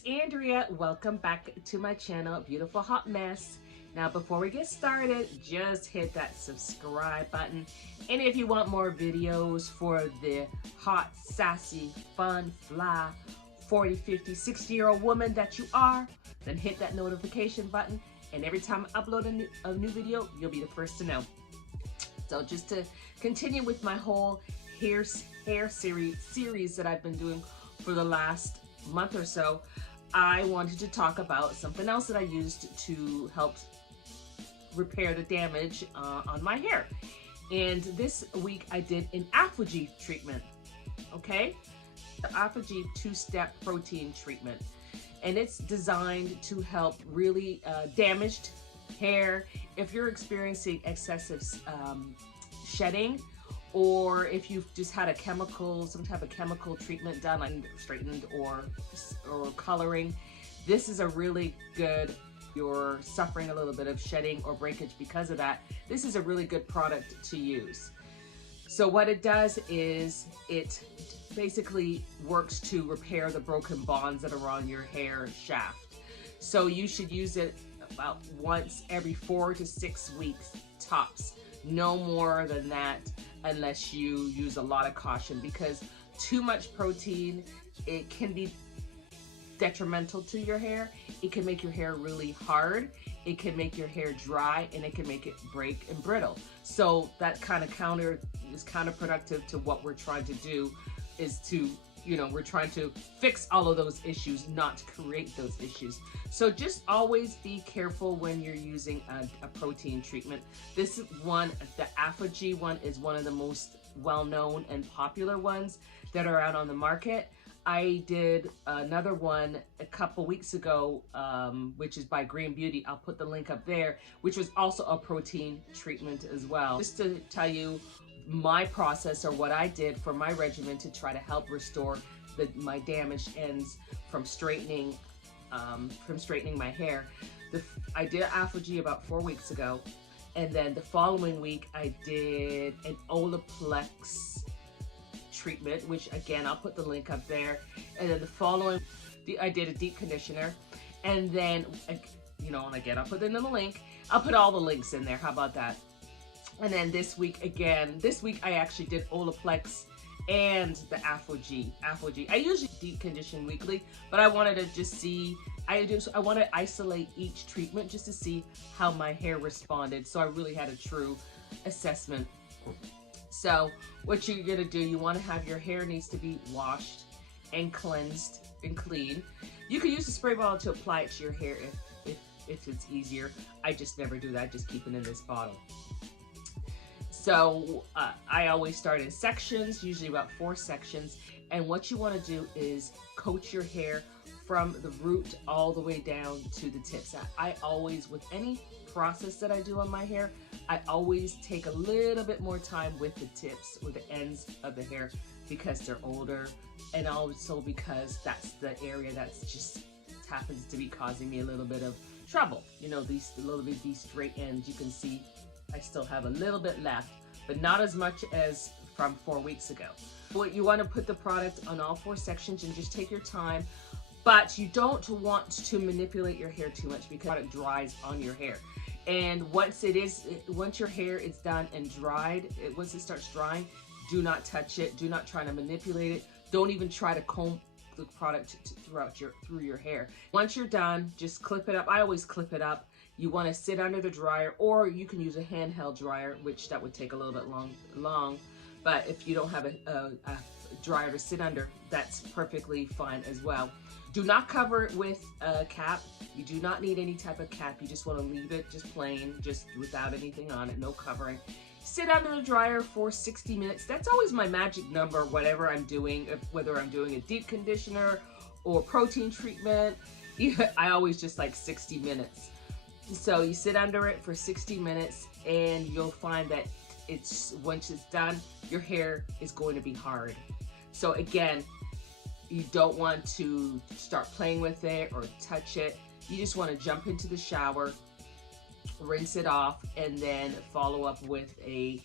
it's Andrea. Welcome back to my channel, Beautiful Hot Mess. Now before we get started, just hit that subscribe button. And if you want more videos for the hot, sassy, fun, fly, 40, 50, 60-year-old woman that you are, then hit that notification button. And every time I upload a new video, you'll be the first to know. So just to continue with my whole hair series that I've been doing for the last month or so, I wanted to talk about something else that I used to help repair the damage on my hair. And this week I did an ApHogee treatment, okay? The ApHogee 2-step protein treatment. And it's designed to help really damaged hair. If you're experiencing excessive shedding, or if you've just had some type of chemical treatment done, like straightened or coloring, this is a really good, you're suffering a little bit of shedding or breakage because of that, this is a really good product to use. So what it does is it basically works to repair the broken bonds that are on your hair shaft. So you should use it about once every 4 to 6 weeks tops. No more than that, unless you use a lot of caution, because too much protein, it can be detrimental to your hair. It can make your hair really hard, it can make your hair dry, and it can make it break and brittle. So that kind of is counterproductive to what we're trying to do, is to, we're trying to fix all of those issues, not to create those issues. So just always be careful when you're using a protein treatment. This one, the ApHogee one, is one of the most well-known and popular ones that are out on the market. I did another one a couple weeks ago, which is by Green Beauty. I'll put the link up there, which was also a protein treatment as well. Just to tell you my process, or what I did for my regimen to try to help restore my damaged ends from straightening my hair. I did ApHogee about 4 weeks ago, and then the following week I did an Olaplex treatment, which again I'll put the link up there. And then the following, I did a deep conditioner, and then and again I'll put it in the link. I'll put all the links in there. How about that? And then this week I actually did Olaplex and the ApHogee. I usually deep condition weekly, but I wanted to just see, I want to isolate each treatment just to see how my hair responded, so I really had a true assessment. So what you're gonna do, you want to have your hair needs to be washed and cleansed and clean. You can use a spray bottle to apply it to your hair if it's easier. I just never do that, I just keep it in this bottle. So I always start in sections, usually about 4 sections. And what you want to do is coat your hair from the root all the way down to the tips. I always, with any process that I do on my hair, I always take a little bit more time with the tips, with the ends of the hair, because they're older, and also because that's the area that's just happens to be causing me a little bit of trouble. These straight ends, you can see I still have a little bit left, but not as much as from 4 weeks ago. What you want to put the product on all 4 sections and just take your time, but you don't want to manipulate your hair too much, because it dries on your hair. And once your hair is done and dried, once it starts drying, do not touch it. Do not try to manipulate it. Don't even try to comb the product through your hair. Once you're done, just clip it up. I always clip it up. You want to sit under the dryer, or you can use a handheld dryer, which that would take a little bit long. But if you don't have a dryer to sit under, that's perfectly fine as well. Do not cover it with a cap. You do not need any type of cap. You just want to leave it just plain, just without anything on it, no covering. Sit under the dryer for 60 minutes. That's always my magic number, whatever I'm doing, whether I'm doing a deep conditioner or protein treatment. I always just like 60 minutes. So you sit under it for 60 minutes, and you'll find that once it's done, your hair is going to be hard. So again, you don't want to start playing with it or touch it. You just want to jump into the shower, rinse it off, and then follow up with a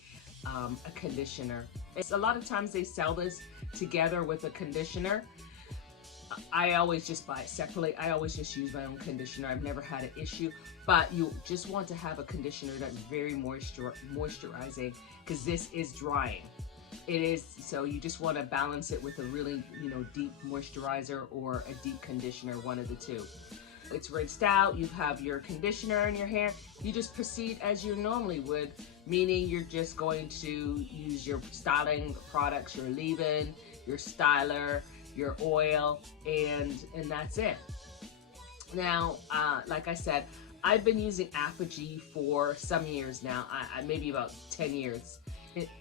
conditioner. A lot of times they sell this together with a conditioner. I always just buy it separately. I always just use my own conditioner. I've never had an issue, but you just want to have a conditioner that's very moisturizing, because this is drying. It is, so you just want to balance it with a really, deep moisturizer or a deep conditioner, one of the two. It's rinsed out, you have your conditioner in your hair, you just proceed as you normally would, meaning you're just going to use your styling products, your leave-in, your styler, your oil, and that's it. Now, like I said, I've been using ApHogee for some years now, maybe about 10 years.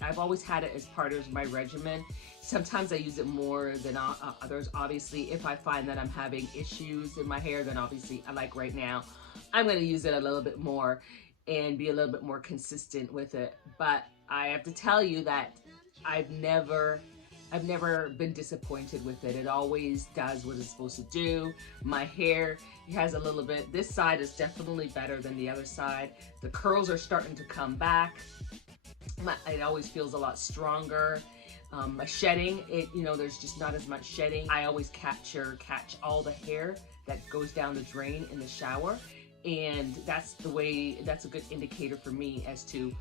I've always had it as part of my regimen. Sometimes I use it more than others. Obviously, if I find that I'm having issues in my hair, then obviously, like right now, I'm going to use it a little bit more and be a little bit more consistent with it. But I have to tell you that I've never been disappointed with it. It always does what it's supposed to do. My hair has a little bit, this side is definitely better than the other side. The curls are starting to come back. It always feels a lot stronger. Shedding, there's just not as much shedding. I always catch all the hair that goes down the drain in the shower, and that's a good indicator for me as to,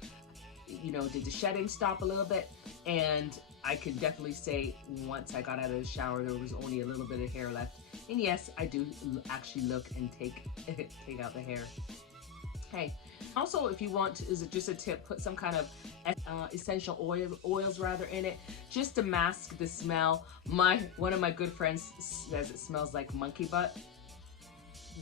did the shedding stop a little bit? And I could definitely say once I got out of the shower, there was only a little bit of hair left. And yes, I do actually look and take out the hair. Hey, also, if you want, is it just a tip, put some kind of essential oils in it, just to mask the smell. One of my good friends says it smells like monkey butt.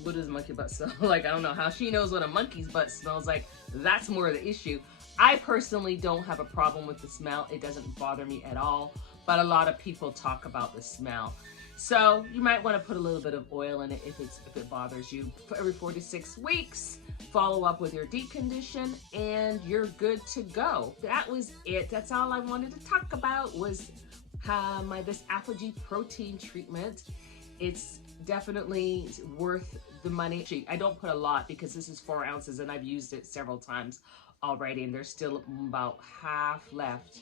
What does monkey butt smell like? I don't know how she knows what a monkey's butt smells like. That's more of the issue. I personally don't have a problem with the smell. It doesn't bother me at all, but a lot of people talk about the smell. So you might want to put a little bit of oil in it if it bothers you. For every 4 to 6 weeks, follow up with your deep condition, and you're good to go. That was it. That's all I wanted to talk about, was this ApHogee protein treatment. It's definitely worth the money. I don't put a lot because this is 4 ounces and I've used it several times already, and there's still about half left.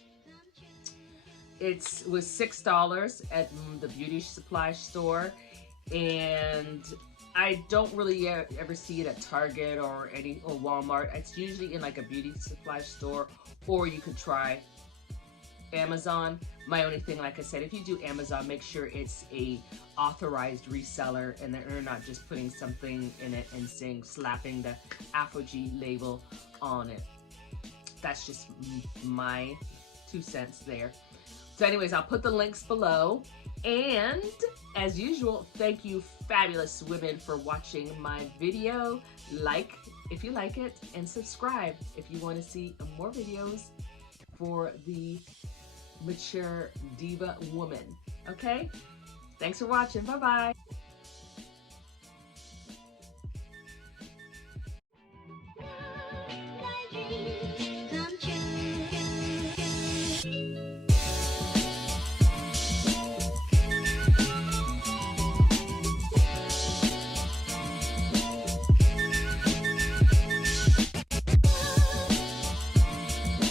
It was $6 at the beauty supply store, and I don't really ever see it at Target or Walmart. It's usually in like a beauty supply store, or you could try Amazon. My only thing, like I said, if you do Amazon, make sure it's a authorized reseller and they're not just putting something in it and slapping the ApHogee label on it. That's just my 2 cents there. So anyways, I'll put the links below. And as usual, thank you fabulous women for watching my video. Like if you like it, and subscribe if you want to see more videos for the mature diva woman. Okay? Thanks for watching. Bye-bye.